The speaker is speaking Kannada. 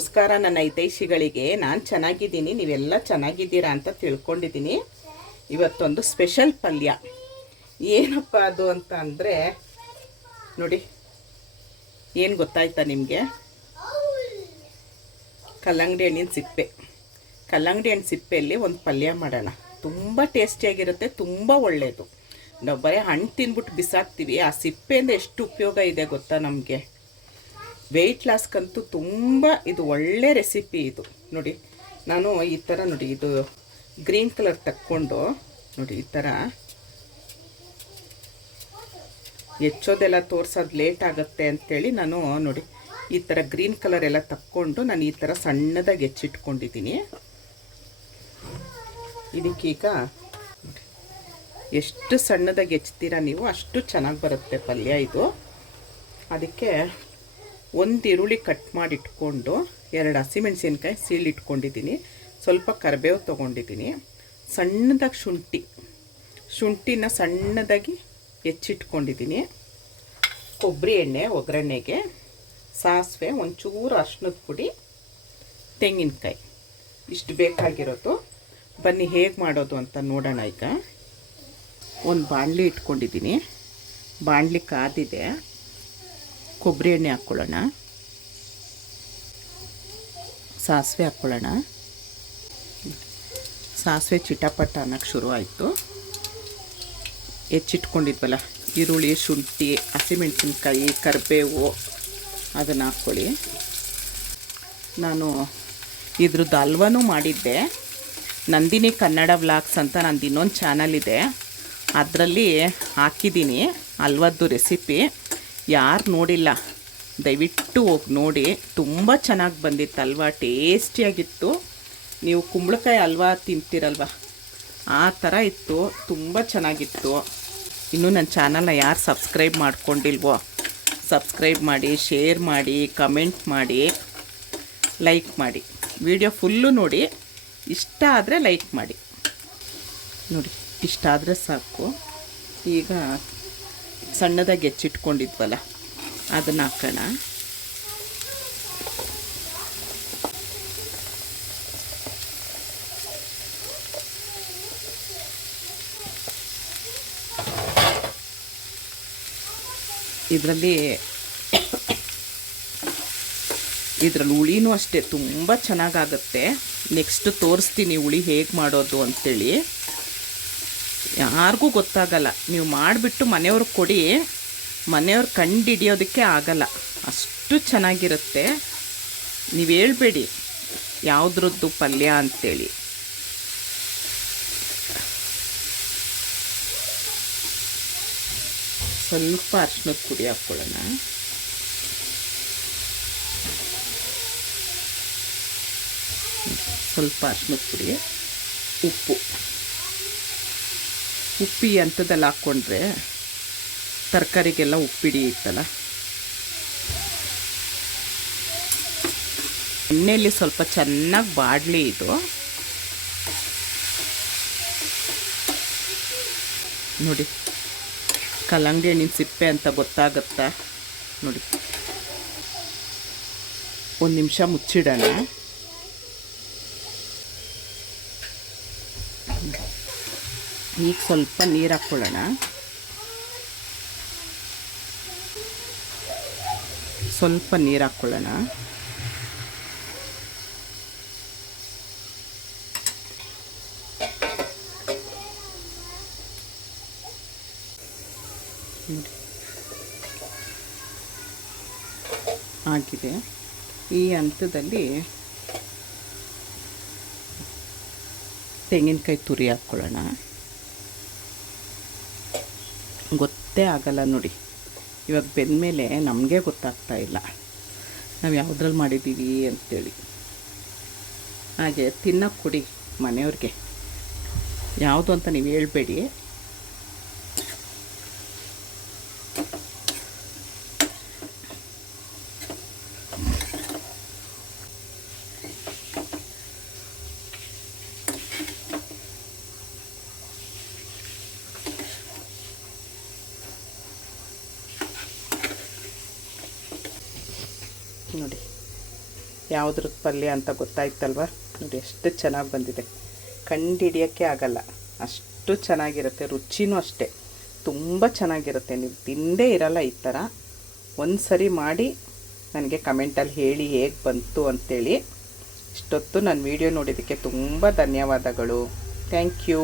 ನಮಸ್ಕಾರ ನನ್ನ ಹಿತೈಷಿಗಳಿಗೆ. ನಾನು ಚೆನ್ನಾಗಿದ್ದೀನಿ, ನೀವೆಲ್ಲ ಚೆನ್ನಾಗಿದ್ದೀರಾ ಅಂತ ತಿಳ್ಕೊಂಡಿದ್ದೀನಿ. ಇವತ್ತೊಂದು ಸ್ಪೆಷಲ್ ಪಲ್ಯ. ಏನಪ್ಪ ಅದು ಅಂತ ಅಂದರೆ ನೋಡಿ, ಏನು ಗೊತ್ತಾಯ್ತಾ ನಿಮಗೆ? ಕಲ್ಲಂಗಡಿ ಹಣ್ಣಿನ ಸಿಪ್ಪೆ. ಕಲ್ಲಂಗಡಿ ಹಣ್ಣು ಸಿಪ್ಪೆಯಲ್ಲಿ ಒಂದು ಪಲ್ಯ ಮಾಡೋಣ. ತುಂಬ ಟೇಸ್ಟಿಯಾಗಿರುತ್ತೆ, ತುಂಬ ಒಳ್ಳೆಯದು. ನಾವು ಬರೀ ಹಣ್ಣು ತಿಂದ್ಬಿಟ್ಟು ಬಿಸಾಕ್ತೀವಿ. ಆ ಸಿಪ್ಪೆಯಿಂದ ಎಷ್ಟು ಉಪಯೋಗ ಇದೆ ಗೊತ್ತಾ ನಮಗೆ? ವೆಯ್ಟ್ ಲಾಸ್ಗಂತೂ ತುಂಬ ಇದು ಒಳ್ಳೆ ರೆಸಿಪಿ. ಇದು ನೋಡಿ, ನಾನು ಈ ಥರ ನೋಡಿ, ಇದು ಗ್ರೀನ್ ಕಲರ್ ತಕ್ಕೊಂಡು ನೋಡಿ, ಈ ಥರ ಹೆಚ್ಚೋದೆಲ್ಲ ತೋರಿಸೋದು ಲೇಟ್ ಆಗುತ್ತೆ ಅಂಥೇಳಿ ನಾನು ನೋಡಿ ಈ ಥರ ಗ್ರೀನ್ ಕಲರ್ ಎಲ್ಲ ತಕ್ಕೊಂಡು ನಾನು ಈ ಥರ ಸಣ್ಣದಾಗಿ ಹೆಚ್ಚಿಟ್ಕೊಂಡಿದ್ದೀನಿ. ಇದಕ್ಕೀಗ ಎಷ್ಟು ಸಣ್ಣದಾಗಿ ಹೆಚ್ಚುತ್ತೀರಾ ನೀವು ಅಷ್ಟು ಚೆನ್ನಾಗಿ ಬರುತ್ತೆ ಪಲ್ಯ ಇದು. ಅದಕ್ಕೆ ಒಂದು ಈರುಳ್ಳಿ ಕಟ್ ಮಾಡಿ ಇಟ್ಕೊಂಡು, 2 ಹಸಿಮೆಣಸಿನ್ಕಾಯಿ ಸೀಳಿಟ್ಕೊಂಡಿದ್ದೀನಿ, ಸ್ವಲ್ಪ ಕರಿಬೇವು ತೊಗೊಂಡಿದ್ದೀನಿ, ಸಣ್ಣದಾಗಿ ಶುಂಠಿನ ಸಣ್ಣದಾಗಿ ಹೆಚ್ಚಿಟ್ಕೊಂಡಿದ್ದೀನಿ, ಕೊಬ್ಬರಿ ಎಣ್ಣೆ ಒಗ್ಗರಣೆಗೆ, ಸಾಸಿವೆ, ಒಂಚೂರು ಅರಿಶಿನದ ಪುಡಿ, ತೆಂಗಿನಕಾಯಿ, ಇಷ್ಟು ಬೇಕಾಗಿರೋದು. ಬನ್ನಿ ಹೇಗೆ ಮಾಡೋದು ಅಂತ ನೋಡೋಣ. ಈಗ ಒಂದು ಬಾಣಲಿ ಇಟ್ಕೊಂಡಿದ್ದೀನಿ, ಬಾಣಲಿ ಕಾದಿದೆ. ಕೊಬ್ಬರಿ ಎಣ್ಣೆ ಹಾಕ್ಕೊಳ್ಳೋಣ, ಸಾಸಿವೆ ಹಾಕ್ಕೊಳ್ಳೋಣ. ಸಾಸಿವೆ ಚಿಟಪಟ ಅನ್ನೋಕ್ಕೆ ಶುರು ಆಯಿತು. ಹೆಚ್ಚಿಟ್ಕೊಂಡಿದ್ವಲ್ಲ ಈರುಳ್ಳಿ, ಶುಂಠಿ, ಹಸಿಮೆಣಸಿನ್ಕಾಯಿ, ಕರಿಬೇವು ಅದನ್ನು ಹಾಕ್ಕೊಳ್ಳಿ. ನಾನು ಇದ್ರದ್ದು ಹಲ್ವನೂ ಮಾಡಿದ್ದೆ. ನಂದಿನಿ ಕನ್ನಡ ವ್ಲಾಗ್ಸ್ ಅಂತ ನಂದು ಇನ್ನೊಂದು ಚಾನಲ್ ಇದೆ, ಅದರಲ್ಲಿ ಹಾಕಿದ್ದೀನಿ ಹಲ್ವದ್ದು ರೆಸಿಪಿ. ಯಾರು ನೋಡಿಲ್ಲ ದಯವಿಟ್ಟು ಹೋಗಿ ನೋಡಿ. ತುಂಬ ಚೆನ್ನಾಗಿ ಬಂದಿತ್ತು ಹಲ್ವ, ಟೇಸ್ಟಿಯಾಗಿತ್ತು. ನೀವು ಕುಂಬಳಕಾಯಿ ಹಲ್ವ ತಿಂತೀರಲ್ವ ಆ ಥರ ಇತ್ತು, ತುಂಬ ಚೆನ್ನಾಗಿತ್ತು. ಇನ್ನೂ ನನ್ನ ಚಾನಲ್ನ ಯಾರು ಸಬ್ಸ್ಕ್ರೈಬ್ ಮಾಡ್ಕೊಂಡಿಲ್ವೋ ಸಬ್ಸ್ಕ್ರೈಬ್ ಮಾಡಿ, ಶೇರ್ ಮಾಡಿ, ಕಮೆಂಟ್ ಮಾಡಿ, ಲೈಕ್ ಮಾಡಿ. ವಿಡಿಯೋ ಫುಲ್ಲು ನೋಡಿ, ಇಷ್ಟ ಆದರೆ ಲೈಕ್ ಮಾಡಿ. ನೋಡಿ, ಇಷ್ಟ ಆದರೆ ಸಾಕು. ಈಗ ಸಣ್ಣದಾಗಿ ಹೆಚ್ಚಿಟ್ಕೊಂಡಿದ್ವಲ್ಲ ಅದನ್ನು ಹಾಕೋಣ. ಇದರಲ್ಲಿ ಹುಳಿನೂ ಅಷ್ಟೇ ತುಂಬ ಚೆನ್ನಾಗಾಗುತ್ತೆ. ನೆಕ್ಸ್ಟ್ ತೋರಿಸ್ತೀನಿ ಹುಳಿ ಹೇಗೆ ಮಾಡೋದು ಅಂಥೇಳಿ. ಯಾರಿಗೂ ಗೊತ್ತಾಗಲ್ಲ. ನೀವು ಮಾಡಿಬಿಟ್ಟು ಮನೆಯವ್ರಿಗೆ ಕೊಡಿ, ಮನೆಯವ್ರು ಕಂಡು ಹಿಡಿಯೋದಕ್ಕೆ ಆಗಲ್ಲ, ಅಷ್ಟು ಚೆನ್ನಾಗಿರುತ್ತೆ. ನೀವು ಹೇಳ್ಬೇಡಿ ಯಾವುದ್ರದ್ದು ಪಲ್ಯ ಅಂಥೇಳಿ. ಸ್ವಲ್ಪ ಅರಿಶಿನದ ಪುಡಿ ಹಾಕ್ಕೊಳ್ಳೋಣ. ಸ್ವಲ್ಪ ಅರಿಶಿನದ ಪುಡಿ, ಉಪ್ಪು ಈ ಅಂಥದ್ದೆಲ್ಲ ಹಾಕ್ಕೊಂಡ್ರೆ ತರಕಾರಿಗೆಲ್ಲ ಉಪ್ಪಿಡಿಯುತ್ತಲ್ಲ. ಎಣ್ಣೆಯಲ್ಲಿ ಸ್ವಲ್ಪ ಚೆನ್ನಾಗಿ ಬಾಡಲಿ ಇದು. ನೋಡಿ, ಕಲ್ಲಂಗಡಿ ಹಣ್ಣಿನ ಸಿಪ್ಪೆ ಅಂತ ಗೊತ್ತಾಗುತ್ತಾ? ನೋಡಿ, ಒಂದು ನಿಮಿಷ ಮುಚ್ಚಿಡೋಣ. ಈಗ ಸ್ವಲ್ಪ ನೀರು ಹಾಕ್ಕೊಳ್ಳೋಣ. ಸ್ವಲ್ಪ ನೀರು ಹಾಕ್ಕೊಳ್ಳೋಣ. ಆಗಿದೆ. ಈ ಹಂತದಲ್ಲಿ ತೆಂಗಿನಕಾಯಿ ತುರಿ ಹಾಕ್ಕೊಳ್ಳೋಣ. ಗೊತ್ತೇ ಆಗಲ್ಲ ನೋಡಿ, ಇವಾಗ ಬೆಂದಮೇಲೆ ನಮಗೆ ಗೊತ್ತಾಗ್ತಾ ಇಲ್ಲ ನಾವು ಯಾವುದ್ರಲ್ಲಿ ಮಾಡಿದ್ದೀವಿ ಅಂಥೇಳಿ. ಹಾಗೆ ತಿನ್ನೋಕ್ಕೆ ಕೊಡಿ ಮನೆಯವ್ರಿಗೆ, ಯಾವುದು ಅಂತ ನೀವು ಹೇಳ್ಬೇಡಿ. ನೋಡಿ ಯಾವುದ್ರದ್ದು ಪಲ್ಯ ಅಂತ ಗೊತ್ತಾಯ್ತಲ್ವ. ನೋಡಿ ಎಷ್ಟು ಚೆನ್ನಾಗಿ ಬಂದಿದೆ, ಕಂಡುಹಿಡಿಯೋಕ್ಕೆ ಆಗಲ್ಲ, ಅಷ್ಟು ಚೆನ್ನಾಗಿರುತ್ತೆ. ರುಚಿನೂ ಅಷ್ಟೇ ತುಂಬ ಚೆನ್ನಾಗಿರುತ್ತೆ. ನೀವು ತಿಂದೇ ಇರಲ್ಲ ಈ ಥರ. ಒಂದು ಸರಿ ಮಾಡಿ ನನಗೆ ಕಮೆಂಟಲ್ಲಿ ಹೇಳಿ ಹೇಗೆ ಬಂತು ಅಂಥೇಳಿ. ಇಷ್ಟೊತ್ತು ನನ್ನ ವೀಡಿಯೋ ನೋಡಿದ್ದಕ್ಕೆ ತುಂಬ ಧನ್ಯವಾದಗಳು. Thank you.